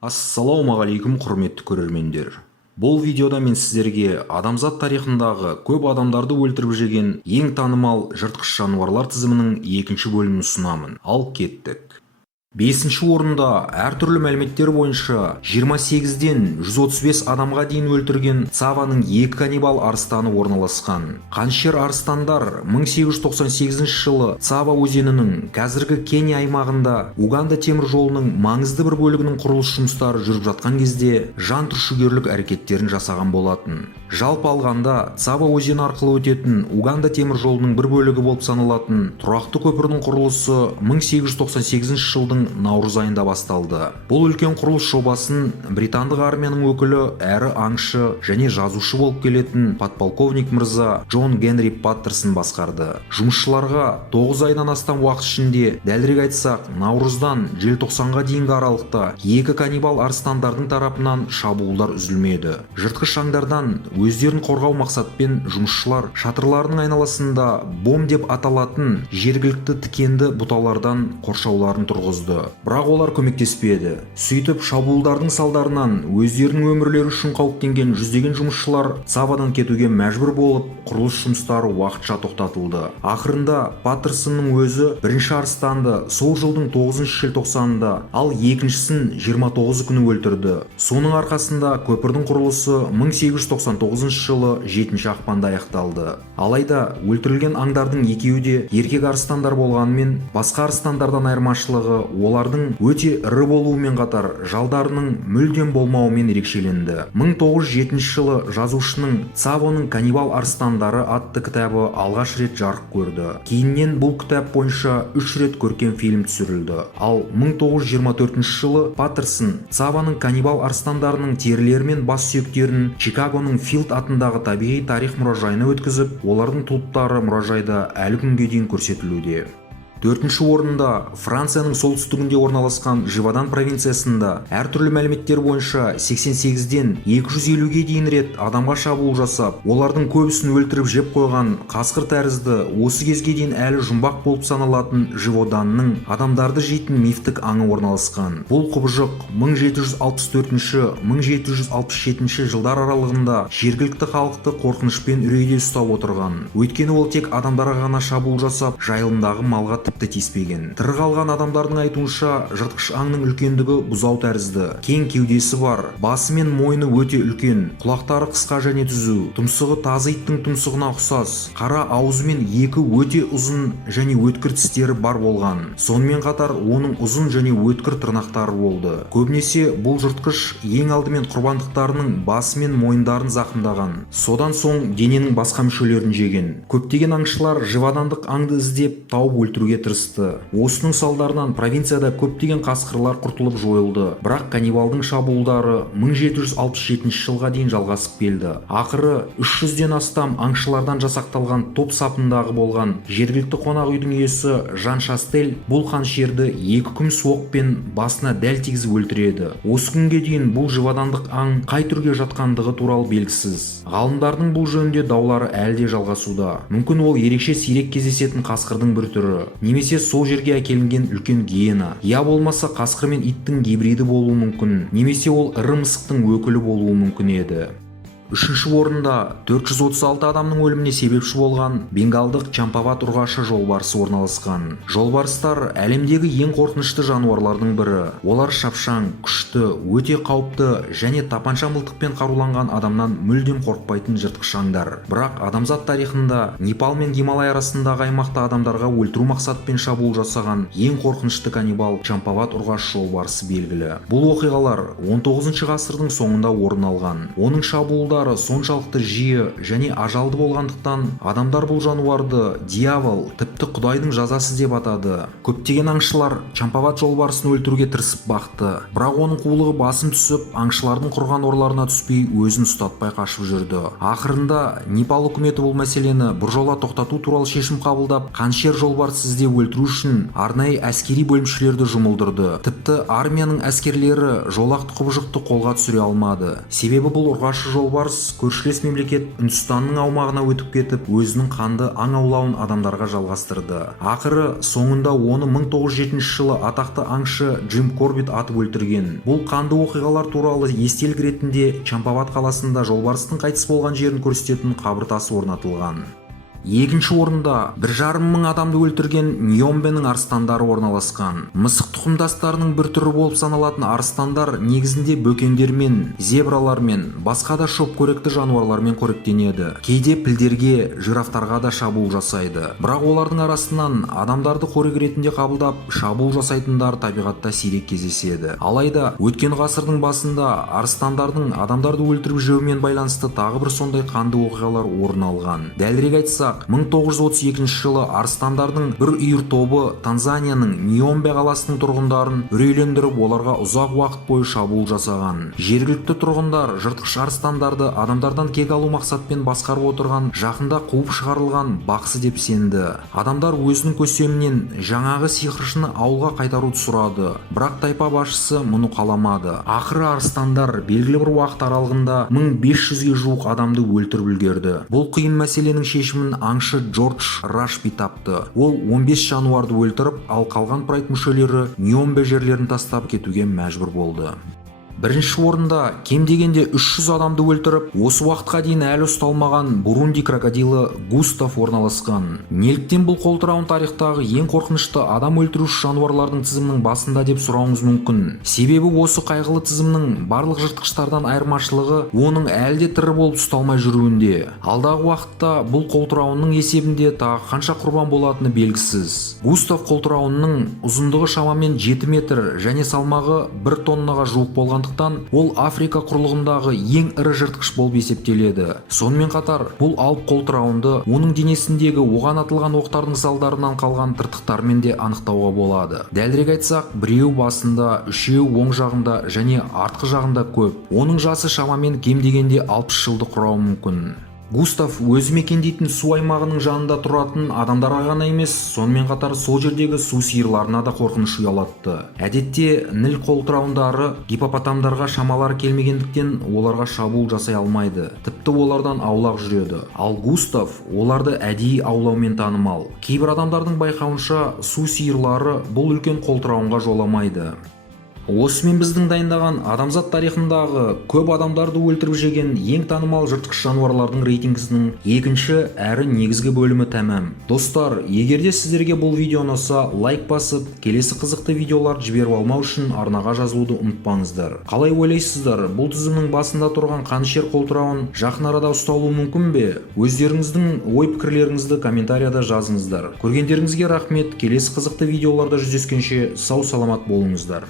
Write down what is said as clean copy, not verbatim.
Ассалаумағалейкум құрметті көрермендер. Бұл видеода мен сіздерге адамзат тарихындағы көп адамдарды өлтіріп жеген ең танымал жыртқыш жануарлар тізімінің екінші бөлімін ұсынамын. Ал кеттік. 5-ші орында әртүрлі мәліметтер бойынша 28-ден 135 адамға дейін өлтірген Цаваның екі каннибал арыстаны орналасқан. Қаншер арыстандар 1898 жылы Цава өзенінің қазіргі Кения аймағында Уганда темір жолының маңызды бір бөлігінің құрылыс жұмыстары жүріп жатқан кезде жан түршігерлік әрекеттерін жасаған болатын. Жалпы алғанда Цава өзені арқылы өтетін Уганда темір жолының бір бөлігі болып саналатын тұрақты көпірдің құрылысы 1898 жылдың наурыз айында басталды. Бұл үлкен құрылыс жобасын британдық армияның өкілі әрі аңшы және жазушы болып келетін подполковник мырза Джон Генри Паттерсон басқарды. Жұмысшыларға 9 айдан астам уақыт ішінде, дәлірек айтсақ, наурыздан желтоқсанға дейінгі аралықта екі каннибал арыстандардың тарапынан шабуылдар үзілмеді. Жыртқыш аңдардан өздерін қорғау мақсатпен жұмысшылар шатырларының айналасында бом деп аталатын жергілікті тікенді бұталардан қоршауларын тұрғызды. Бірақ олар көмектеспеді. Сөйтіп шабуылдардың салдарынан өздерінің өмірлері үшін қауіптенген жүздеген жұмысшылар Цавадан кетуге мәжбүр болып, құрылыс жұмыстары уақытша тоқтатылды. Ақырында Паттерсонның өзі бірінші арыстанды сол жылдың 9 желтоқсанында, ал екіншісін 29 күні өлтірді. Соның арқасында көпірдің құрылысы 1899 жылы 7 ақпанда аяқталды. Алайда өлтірілген аңдардың екеуі де еркек арыстандар болғанымен, басқа арыстандардан айырмашылығы олардың өте ірі болуымен қатар жалдарының мүлдем болмауымен ерекшеленді. 1907 жылы жазушының Цаваның каннибал арыстандары атты кітабы алғаш рет жарық көрді. Кейіннен бұл кітап бойынша 3 рет көркем фильм түсірілді. Ал 1924 жылы Паттерсон Цаваның каннибал арыстандарының терілері мен бас сүйектерін Чикагоның Филд атындағы табиғи тарих мұражайына өткізіп, олардың тұлыптары мұражайда әлі күнге дейін көрсетілуде. 4-ші орында Францияның солтүстігінде орналасқан Живадан провинциясында әртүрлі мәліметтер бойынша 88-ден 250-ге дейін рет адамға шабуыл жасап, олардың көбісін өлтіріп жеп қойған қасқыр тәрізді осы кезге дейін әлі жұмбақ болып саналатын Живоданның адамдарды жейтін мифтік аңы орналасқан. Бұл құбыжық 1764-1767 жылдар аралығында жергілікті халықты қорқынышпен үрейде ұстап отырған. Өйткені ол тек адамдарға ғана шабуыл жасап, жайылымдағы малға тіпті тиіспеген. Тірі қалған адамдардың айтуынша, жыртқыш аңның үлкендігі бұзау тәрізді, кең кеудесі бар, басы мен мойны өте үлкен, құлақтары қысқа және түзу, тұмсығы тазы иттің тұмсығына ұқсас, қара аузы мен екі өте ұзын және өткір тістері бар болған. Сонымен қатар оның ұзын және өткір тырнақтары болды. Көбінесе бұл жыртқыш ең алдымен құрбандықтарының басы мен мойындарын зақымдаған. Содан соң дененің басқа мүшелерін жеген. Көптеген аңшылар живадандық аңды іздеп тауып өлтіруге тырысты. Осының салдарынан провинцияда көптеген қасқырлар құртылып жойылды. Бірақ каннибалдың шабуылдары 1767 жылға дейін жалғасып келді. Ақыры 300-ден астам аңшылардан жасақталған топ сапындағы болған жергілікті қонақ үйдің иесі Жан Шастель бұл қаншерді 2 күміс оқпен басына дәл тигізіп өлтіреді. Осы күнге дейін бұл живадандық аң қай түрге жатқандығы туралы белгісіз. Ғалымдардың бұл жөнінде даулары әлі де жалғасуда. Мүмкін ол ерекше сирек кездесетін қасқырдың бір түрі, немесе сол жерге әкелінген үлкен гиена, я болмаса қасқыр мен иттің гибриді болуы мүмкін, немесе ол ірі мысықтың өкілі болуы мүмкін еді. 3-ші орында 436 адамның өліміне себепші болған бенгалдық чампават ұрғашы жолбарысы орналасқан. Жолбарыстар әлемдегі ең қорқынышты жануарлардың бірі. Олар шапшаң, күшті, өте қауіпті және тапанша мылтықпен қаруланған адамнан мүлдем қорықпайтын жыртқыш аңдар. Бірақ адамзат тарихында Непал мен Гималай арасындағы аймақта адамдарға өлтіру мақсатпен шабуыл жасаған ең қорқынышты каннибал чампават ұрғашы жолбарысы белгілі. Бұл оқиғалар 19 ғасырдың соңында орын алған. Оның шабуылда соншалықты жиі және ажалды болғандықтан адамдар бұл жануарды дьявол, тіпті құдайдың жазасы деп атады. Көптеген аңшылар чампават жолбарысын өлтіруге тырысып бақты, бірақ оның қулығы басым түсіп, аңшылардың құрған орларына түспей өзін ұстатпай қашып жүрді. Ақырында Непал үкіметі бұл мәселені біржола тоқтату туралы шешім қабылдап, қаншер жолбарысы іздеп өлтіру үшін арнайы әскери бөлімшелерді жұмылдырды. Тіпті армияның әскерлері жолақты құбыжықты қолға түсіре алмады. Себебі бұл ұрғашы жолбарыс жолбарыс көршілес мемлекет Үндістанның аумағына өтіп кетіп, өзінің қанды аң аулауын адамдарға жалғастырды. Ақыры соңында оны 1907 жылы атақты аңшы Джим Корбет атып өлтірген. Бұл қанды оқиғалар туралы естелік ретінде Чампават қаласында жолбарыстың қайтыс болған жерін көрсететін қабір тасы орнатылған. Екінші орында 1,5 мың адамды өлтірген Ньомбенің арыстандары орналасқан. Мысық тұқымдастарының бір түрі болып саналатын арыстандар негізінде бөкендермен, зебралармен, басқа да шөпқоректі жануарлармен қоректенеді. Кейде пілдерге, жирафтарға да шабуыл жасайды. Бірақ олардың арасынан адамдарды қорек ретінде қабылдап, шабуыл жасайтындар табиғатта сирек кездеседі. Алайда өткен ғасырдың басында арыстандардың адамдарды өлтіріп жеумен байланысты тағы бір сондай қанды оқиғалар орын алған. Дәлірек айтсақ, 1932 жылы арыстандардың бір үйір тобы Танзанияның Ньомбе қаласының тұрғындарын үрейлендіріп, оларға ұзақ уақыт бойы шабуыл жасаған. Жергілікті тұрғындар жыртқыш арыстандарды адамдардан кек алу мақсатпен басқарып отырған, жақында қуып шығарылған бақсы деп сенді. Адамдар өзінің көсемінен жаңағы сиқыршыны ауылға қайтаруды сұрады, бірақ тайпа басшысы мұны қаламады. Ақыры арыстандар белгілі бір уақыт аралығында 1500-ге жуық адамды өлтіріп үлгерді. Бұл қиын мәселенің шешімін аңшы Джордж Рашби тапты. Ол 15 жануарды өлтіріп, ал қалған прайд мүшелері Ньомбе жерлерін тастап кетуге мәжбүр болды. Бірінші орында кем дегенде 300 адамды өлтіріп, осы уақытқа дейін әлі ұсталмаған Бурунди крокодилі Густав орналасқан. Неліктен бұл қолтырауын тарихтағы ең қорқынышты адам өлтіруші жануарлардың тізімінің басында деп сұрауыңыз мүмкін. Себебі осы қайғылы тізімнің барлық жыртқыштардан айырмашылығы оның әлі де тірі болып ұсталмай жүруінде. Алдағы уақытта бұл қолтырауынның есебінде тағы қанша құрбан болатыны белгісіз. Густав қолтырауынның ұзындығы шамамен 7 метр және салмағы 1 тоннаға жуық болғандықтан ол Африка құрлығындағы ең ірі жыртқыш болып есептеледі. Сонымен қатар, бұл алып қолтырауынды оның денесіндегі оған атылған оқтардың салдарынан қалған тыртықтармен де анықтауға болады. Дәлірек айтсақ, біреу басында, үшеу оң жағында және артқы жағында көп. Оның жасы шамамен кем дегенде 60 жылды құрауы мүмкін. Густав өзі мекендейтін су аймағының жанында тұратын адамдарға ғана емес, сонымен қатар сол жердегі су сиырларына да қорқыныш ұялатты. Әдетте Ніл қолтырауындары гипопотамдарға шамалары келмегендіктен оларға шабуыл жасай алмайды. Тіпті олардан аулақ жүреді. Ал Густав оларды әдейі аулаумен танымал. Кейбір адамдардың байқауынша су сиырлары бұл үлкен қолтырауынға жоламайды. Осымен біздің дайындаған адамзат тарихындағы көп адамдарды өлтіріп жеген ең танымал жыртқыш жануарлардың рейтингісінің екінші әрі негізгі бөлімі тәмам. Достар, егерде сіздерге бұл видео ұнаса, лайк басып, келесі қызықты видеолар жіберіп алмау үшін арнаға жазылуды ұмытпаңыздар. Қалай ойлайсыздар, бұл тізімнің басында тұрған қанішер қолтырауын жақын арада ұсталуы мүмкін бе? Өздеріңіздің ой-пікірлеріңізді комментарияда жазыңыздар. Көргендеріңізге рахмет. Келесі қызықты видеоларда жүздескенше сау саламат болыңыздар.